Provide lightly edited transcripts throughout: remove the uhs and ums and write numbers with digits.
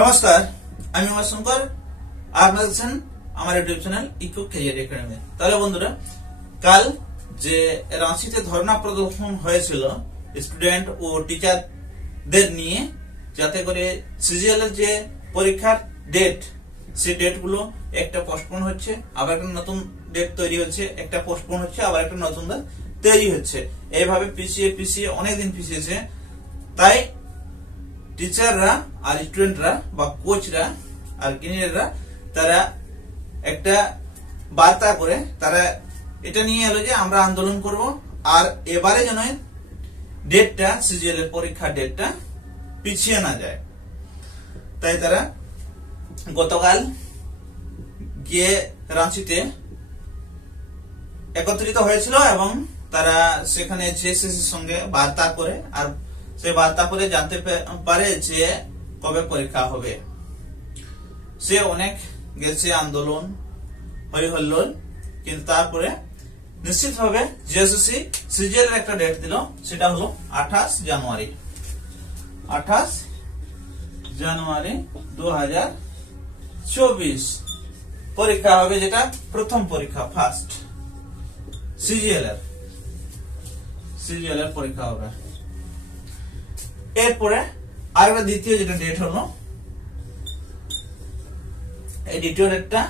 নমস্কার, আমি উমেশ শঙ্কর। আপনারা দেখছেন আমার YouTube channel Eco Career Academy. তাহলে বন্ধুরা, কাল যে রাঁচিতে ধর্ণা প্রদর্শন হয়েছিল স্টুডেন্ট ও টিচারদের নিয়ে, যাতে করে সিজিএল এর যে পরীক্ষার ডেট, সেই ডেট গুলো একটা পোস্টপোন হচ্ছে, আবার একটা নতুন ডেট তৈরি হচ্ছে, একটা পোস্টপোন হচ্ছে, আবার একটা নতুন ডেট তৈরি হচ্ছে। এইভাবে পিছিয়ে অনেকদিন পিছিয়েছে। তাই টিচাররা আর স্টুডেন্টরা বা কোচরা আর ইঞ্জিনিয়াররা তারা একটা বার্তা করে তারা এটা নিয়ে এলো যে আমরা আন্দোলন করব, আর এবারে যেন ডেটটা, সিজিএল এর পরীক্ষার ডেটটা পিছিয়ে না যায়। তাই তারা গতকাল গিয়ে রাঁচিতে একত্রিত হয়েছিল এবং তারা সেখানে জেএসএসসির সঙ্গে বার্তা করে, আর সে বার্তা করে জানতে পারে যে কবে পরীক্ষা হবে। সে অনেক গেছে আন্দোলন, হই হল্লোল, কিন্তু তারপরে নিশ্চিতভাবে জেএসএসসি সিজিএল এর একটা ডেট দিল, সেটা হলো 28 জানুয়ারি। 28 জানুয়ারি 2024 পরীক্ষা হবে, যেটা প্রথম পরীক্ষা, ফার্স্ট সিজিএল এর পরীক্ষা হবে। এরপরে আরেকটা দ্বিতীয় যেটা ডেট হলো, এই দ্বিতীয় ডেটটা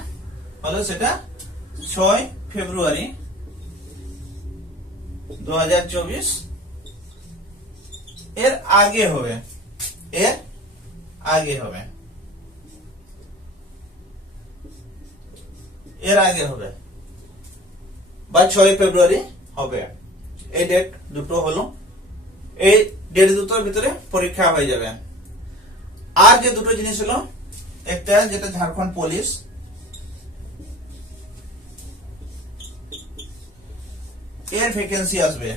হলো সেটা 6 ফেব্রুয়ারি 2024। এর আগে হবে বা 6 ফেব্রুয়ারি হবে। এই ডেট দুটো হলো, এই ডেট দুটোর ভিতরে পরীক্ষা হয়ে যাবে। আর যে দুটো জিনিস হলো, একটা যেটা ঝাড়খণ্ড পুলিশ, এর ভ্যাকেন্সি আসবে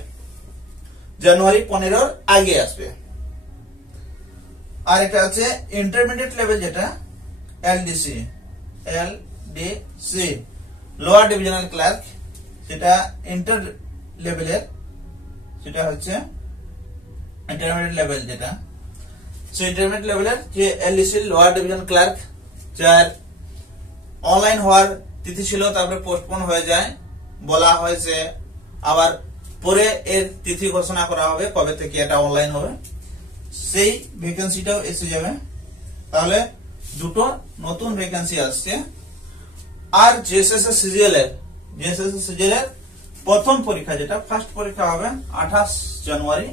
জানুয়ারি 15 আগে আসবে। আর একটা আছে ইন্টারমিডিয়েট লেভেল, যেটা এলডিসি লোয়ার ডিভিশনাল ক্লার্ক, সেটা ইন্টার লেভেলের, সেটা হচ্ছে ইন্টারমিডিয়েট লেভেল, যেটা সেই ইন্টারমিডিয়েট লেভেলের যে এলডিসি লোয়ার ডিভিশন ক্লার্ক, যার অনলাইন হওয়ার তিথি ছিল, তারপরে পোস্টপোন হয়ে যায়, বলা হয়েছে আবার পরে এর তিথি ঘোষণা করা হবে কবে থেকে এটা অনলাইন হবে, সেই ভ্যাকেন্সিটাও এসে যাবে। তাহলে দুটো নতুন ভ্যাকেন্সি আসছে। আর জেএসএসসি সিজিএল এর প্রথম পরীক্ষা, যেটা ফার্স্ট পরীক্ষা হবে 28 জানুয়ারি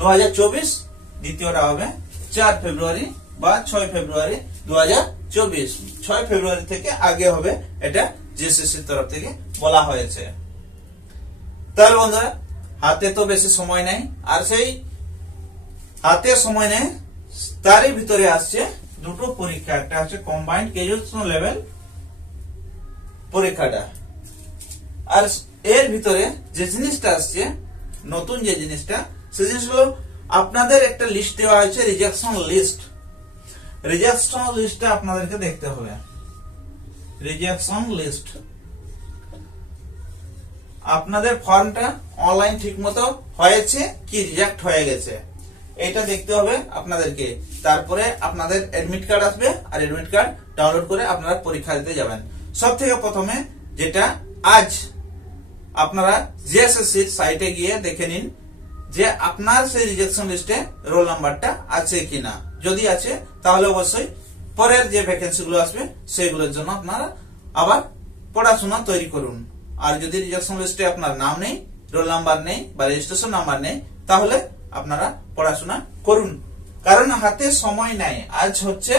2024, দ্বিতীয়টা হবে 4 ফেব্রুয়ারি বা 6 ফেব্রুয়ারি 2024। 6 ফেব্রুয়ারি থেকে আগে হবে, এটা জেএসএসসির তরফ থেকে বলা হয়েছে। তাহলে বন্ধুরা, হাতে তো বেশি সময় নেই, আর সেই হাতে সময় নেই, তারই ভিতরে আসছে দুটো পরীক্ষা। একটা হচ্ছে কম্বাইন্ড গ্রাজুয়েশন লেভেল পরীক্ষাটা, আর এর ভিতরে যে জিনিসটা আসছে, নতুন যে জিনিসটা, সেই জিনিস হলো আপনাদের একটা লিস্ট দেওয়া হয়েছে, রিজেকশন লিস্টটা আপনাদেরকে দেখতে হবে। রিজেকশন লিস্ট, আপনাদের ফর্মটা অনলাইন ঠিক মতো হয়েছে কি রিজেক্ট হয়ে গেছে, এটা দেখতে হবে আপনাদেরকে। তারপরে আপনাদের এডমিট কার্ড আসবে, আর এডমিট কার্ড ডাউনলোড করে আপনারা পরীক্ষা দিতে যাবেন। সব থেকে প্রথমে যেটা, আজ আপনারা জেএসএসসির সাইটে গিয়ে দেখে নিন যে আপনার সেই রিজেকশন লিস্টে রোল নাম্বারটা আছে কিনা। যদি আছে, তাহলে অবশ্যই পরের যে ভ্যাকেন্সি গুলো আসবে সেইগুলোর জন্য আপনারা আবার পড়াশোনা তৈরি করুন। আর যদি রিজেকশন লিস্টে আপনার নাম নেই, রোল নাম্বার নেই বা রেজিস্ট্রেশন নাম্বার নেই, তাহলে আপনারা পড়াশোনা করুন, কারণ হাতে সময় নাই। আজ হচ্ছে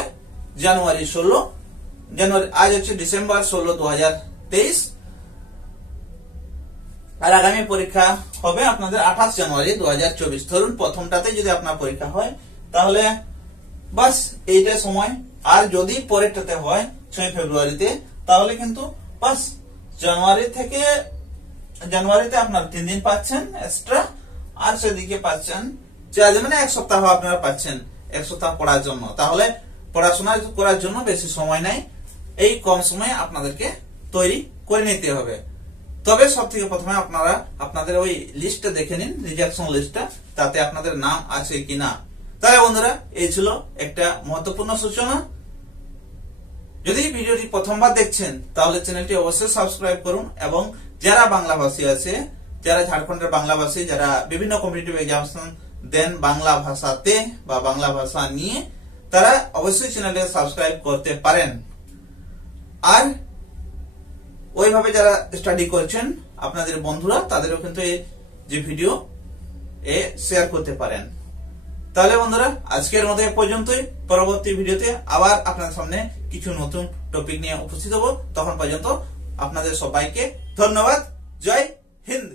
আজ হচ্ছে ডিসেম্বর 16, 2023, আর আগামী পরীক্ষা হবে আপনাদের 28 জানুয়ারি 2024। ধরুন প্রথমটাতে যদি আপনার পরীক্ষা হয়, তাহলে বাস এইটা সময়। আর যদি পরেরটাতে হয় 6 ফেব্রুয়ারিতে, তাহলে কিন্তু বাস জানুয়ারিতে আপনার 3 দিন পাচ্ছেন এক্সট্রা, আর সেদিকে পাচ্ছেন মানে 1 সপ্তাহ আপনারা পাচ্ছেন, 1 সপ্তাহ পড়ার জন্য। তাহলে পড়াশোনা করার জন্য বেশি সময় নাই, এই কম সময়ে আপনাদেরকে তৈরি করে নিতে হবে। তবে সব থেকে প্রথমে আপনারা আপনাদের ওই লিস্টটা দেখে নিন, রিজেকশন লিস্টটা, তাতে আপনাদের নাম আছে কিনা। তাহলে বন্ধুরা এই ছিল একটা মহত্বপূর্ণ সূচনা। যদি ভিডিওটি প্রথমবার দেখছেন তাহলে চ্যানেলটি অবশ্যই সাবস্ক্রাইব করুন, এবং যারা বাংলাভাষী আছে, যারা ঝাড়খণ্ডের বাংলাভাষী, যারা বিভিন্ন কম্পিটিটিভ এক্সামিনেশন দেন বাংলা ভাষাতে বা বাংলা ভাষা নিয়ে, তারা অবশ্যই চ্যানেলটি সাবস্ক্রাইব করতে পারেন। আর ওইভাবে যারা স্টাডি করছেন আপনাদের বন্ধুরা, তাদেরও কিন্তু এই যে ভিডিও শেয়ার করতে পারেন। তাহলে বন্ধুরা আজকের মতো এ পর্যন্তই। পরবর্তী ভিডিওতে আবার আপনাদের সামনে কিছু নতুন টপিক নিয়ে উপস্থিত হব। তখন পর্যন্ত আপনাদের সবাইকে ধন্যবাদ। জয় হিন্দ।